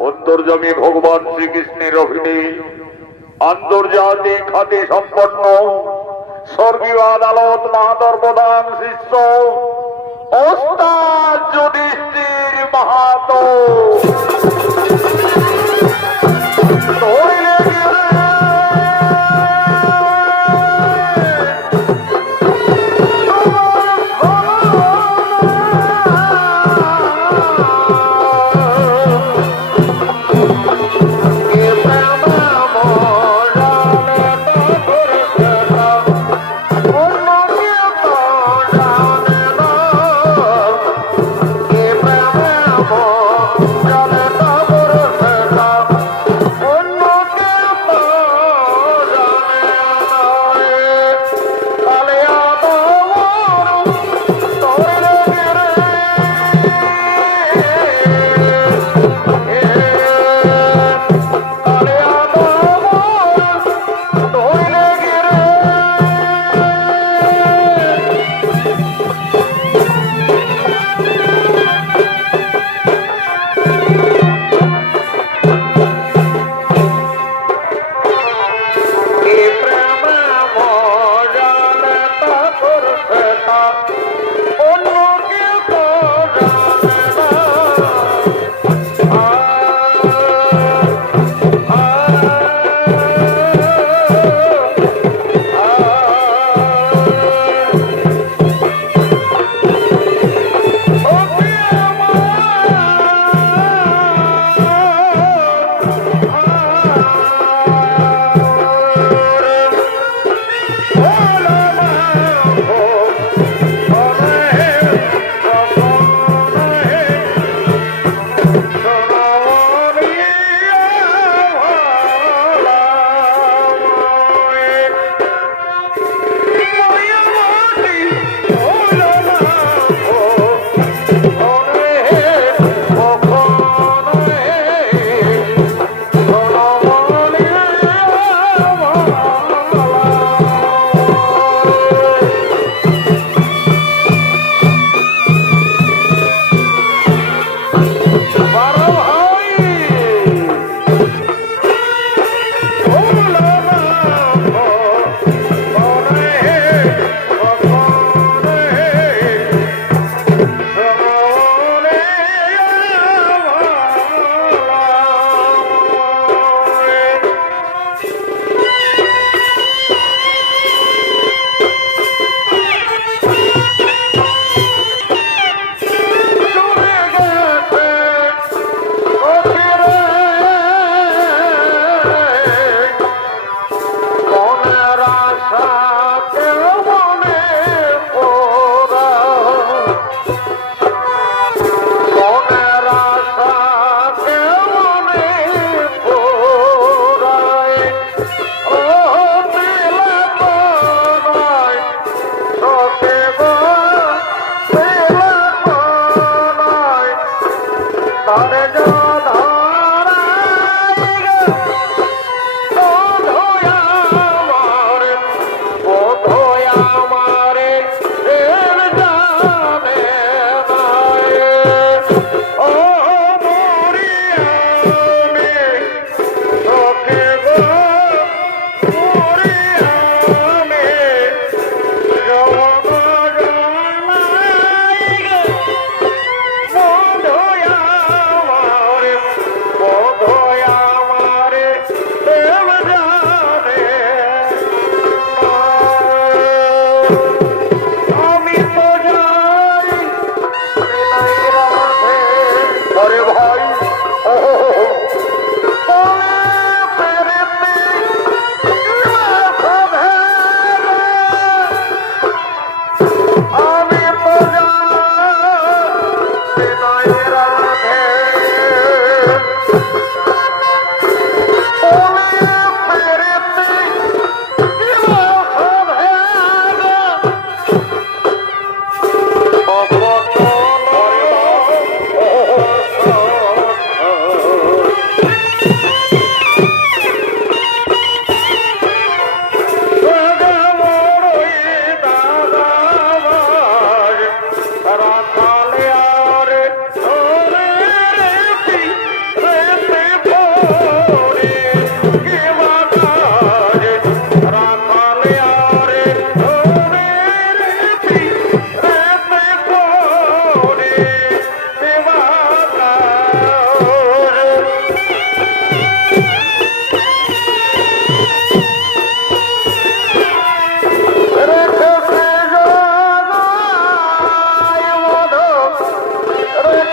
অন্তর্জমী ভগবান শ্রীকৃষ্ণের অভিনয় আন্তর্জাতিক খাতে সম্পন্ন স্বর্গীয় আদালত প্রধান শিষ্য ওস্তাদ যুধিষ্ঠির মাহাতো।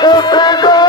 o pregão.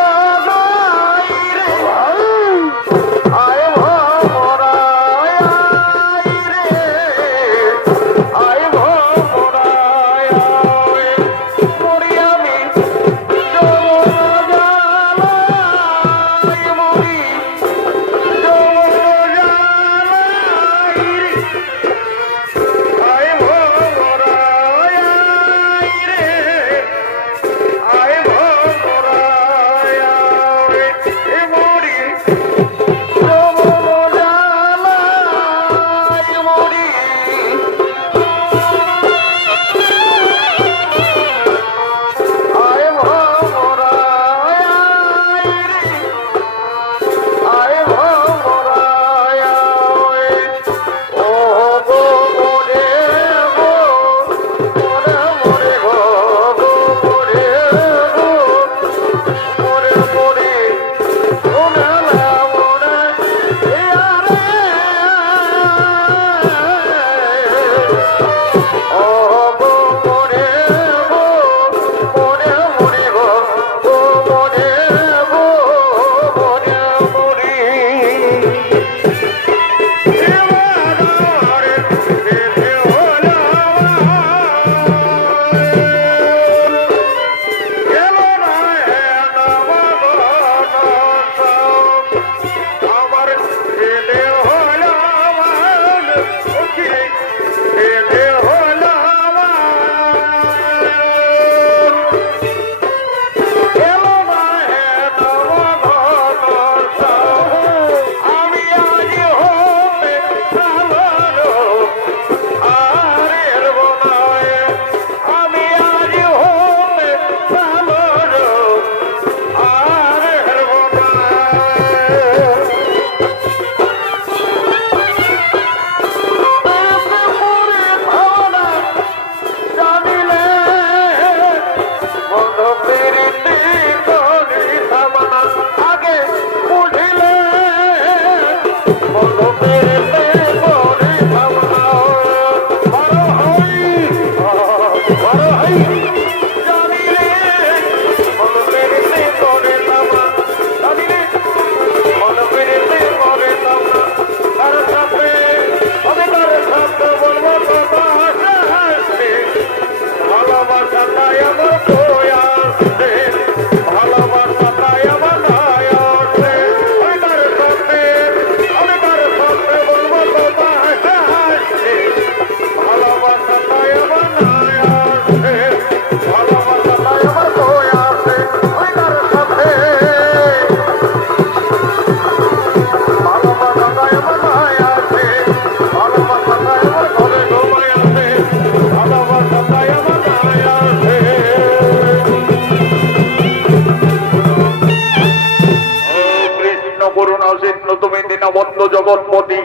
জগৎপতি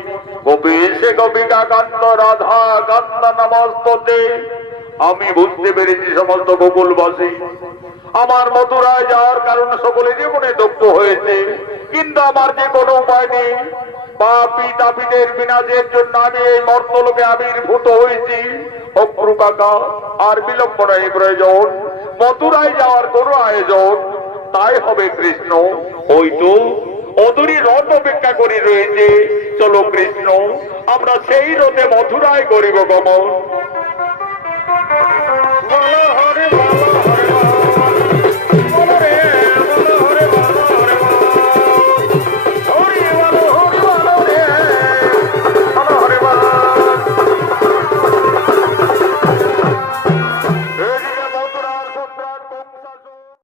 গোপীশে গোপিকা কান্ত রাধা কান্ত নমস্ততে। আমি বুঝতে পেরেছি সমস্ত গোকুলবাসী। আমার মথুরায় যাওয়ার কারণে সকলেরই মনে দুঃখ হয়েছে। কিন্তু আমার যে কোনো উপায় নেই। বিনাশের জন্য আমি এই মর্তলোকে আবির্ভূত হয়েছি। কাকা, আর বিলম্ব প্রয়োজন। মথুরায় যাওয়ার কোনো আয়োজন, তাই হবে কৃষ্ণ। ওই তো অদূরই রথ অপেক্ষা করি রয়েছে। চলো কৃষ্ণ আমরা সেই রথে মথুরায় করিব গমন। বলো